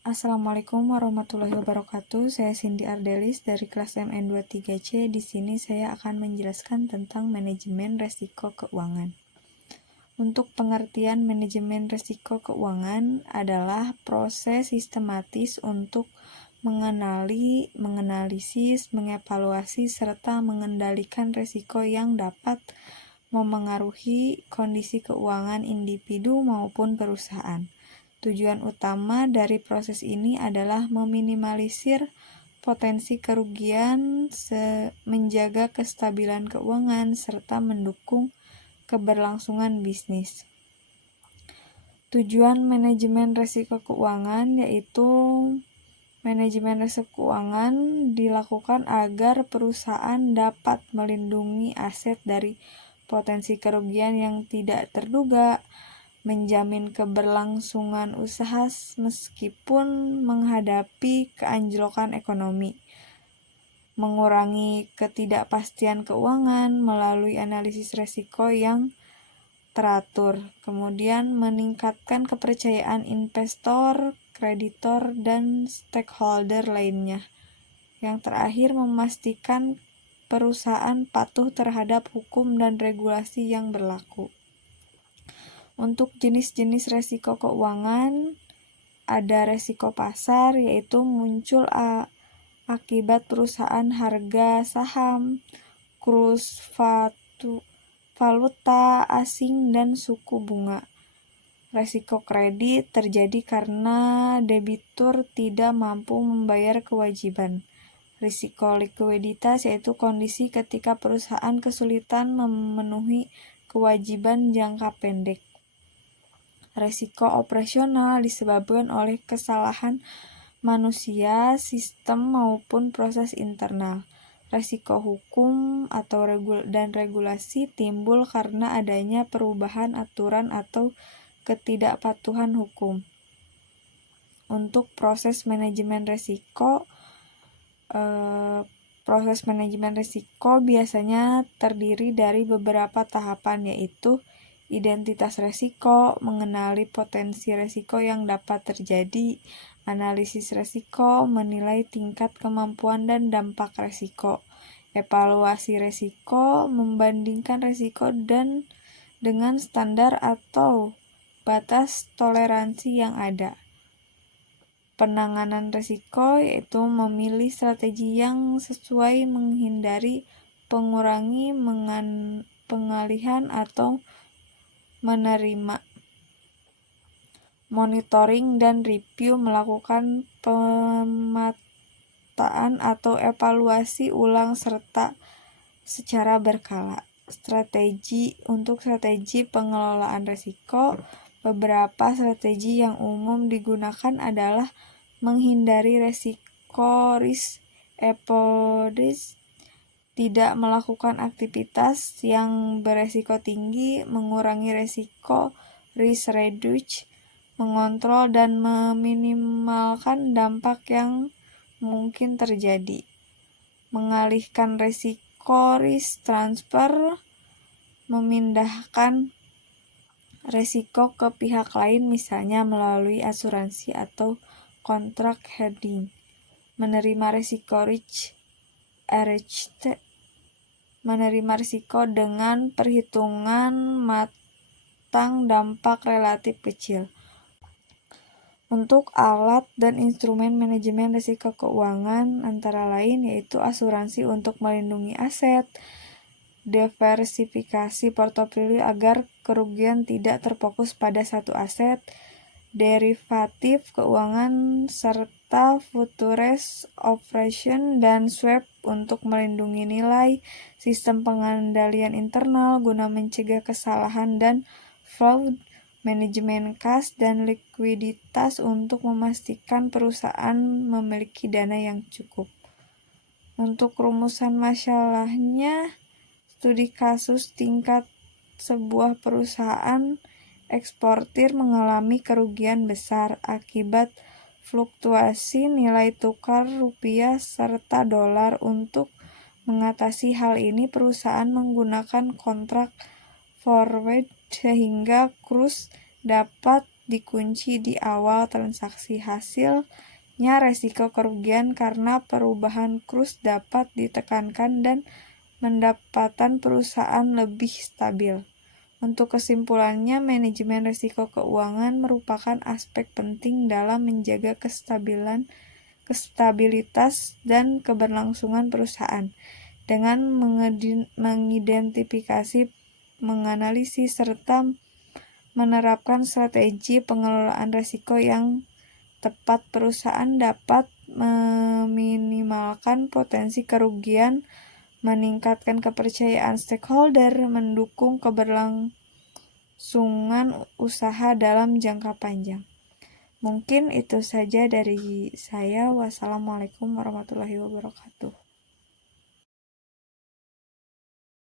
Assalamualaikum warahmatullahi wabarakatuh. Saya Cindy Ardelis dari kelas MN23C. Di sini saya akan menjelaskan tentang manajemen resiko keuangan. Untuk pengertian manajemen resiko keuangan adalah proses sistematis untuk menganalisis, mengevaluasi, serta mengendalikan resiko yang dapat memengaruhi kondisi keuangan individu maupun perusahaan. Tujuan utama dari proses ini adalah meminimalisir potensi kerugian, menjaga kestabilan keuangan, serta mendukung keberlangsungan bisnis. Tujuan manajemen risiko keuangan yaitu manajemen risiko keuangan dilakukan agar perusahaan dapat melindungi aset dari potensi kerugian yang tidak terduga, menjamin keberlangsungan usaha meskipun menghadapi keanjlokan ekonomi, mengurangi ketidakpastian keuangan melalui analisis risiko yang teratur, kemudian meningkatkan kepercayaan investor, kreditor, dan stakeholder lainnya. Yang terakhir, memastikan perusahaan patuh terhadap hukum dan regulasi yang berlaku. Untuk jenis-jenis resiko keuangan, ada resiko pasar, yaitu muncul akibat perusahaan harga saham, kurs valuta asing, dan suku bunga. Resiko kredit terjadi karena debitur tidak mampu membayar kewajiban. Risiko likuiditas yaitu kondisi ketika perusahaan kesulitan memenuhi kewajiban jangka pendek. Resiko operasional disebabkan oleh kesalahan manusia, sistem, maupun proses internal. Resiko hukum atau regulasi timbul karena adanya perubahan aturan atau ketidakpatuhan hukum. Untuk proses manajemen risiko, biasanya terdiri dari beberapa tahapan, yaitu identitas risiko, mengenali potensi risiko yang dapat terjadi, analisis risiko, menilai tingkat kemampuan dan dampak risiko, evaluasi risiko, membandingkan risiko dengan standar atau batas toleransi yang ada. Penanganan risiko yaitu memilih strategi yang sesuai, menghindari, mengurangi, pengalihan, atau menerima. Monitoring dan review, melakukan pemataan atau evaluasi ulang serta secara berkala. Untuk strategi pengelolaan risiko, beberapa strategi yang umum digunakan adalah menghindari risiko risk avoidance, tidak melakukan aktivitas yang beresiko tinggi, mengurangi risiko risk reduction, mengontrol dan meminimalkan dampak yang mungkin terjadi, mengalihkan risiko risk transfer, memindahkan risiko ke pihak lain, misalnya melalui asuransi atau kontrak hedging, menerima risiko risk arrangement, menerima risiko dengan perhitungan matang dampak relatif kecil. Untuk alat dan instrumen manajemen risiko keuangan antara lain yaitu asuransi untuk melindungi aset, diversifikasi portofolio agar kerugian tidak terfokus pada satu aset, derivatif keuangan, serta futures option dan swap untuk melindungi nilai, sistem pengendalian internal guna mencegah kesalahan dan fraud, manajemen kas dan likuiditas untuk memastikan perusahaan memiliki dana yang cukup. Untuk rumusan masalahnya, studi kasus tingkat sebuah perusahaan eksportir mengalami kerugian besar akibat fluktuasi nilai tukar rupiah serta dolar. Untuk mengatasi hal ini, perusahaan menggunakan kontrak forward sehingga kurs dapat dikunci di awal transaksi. Hasilnya resiko kerugian karena perubahan kurs dapat ditekankan dan pendapatan perusahaan lebih stabil. Untuk kesimpulannya, manajemen risiko keuangan merupakan aspek penting dalam menjaga stabilitas dan keberlangsungan perusahaan. Dengan mengidentifikasi, menganalisis, serta menerapkan strategi pengelolaan risiko yang tepat, perusahaan dapat meminimalkan potensi kerugian, meningkatkan kepercayaan stakeholder, mendukung keberlangsungan usaha dalam jangka panjang. Mungkin itu saja dari saya. Wassalamualaikum warahmatullahi wabarakatuh.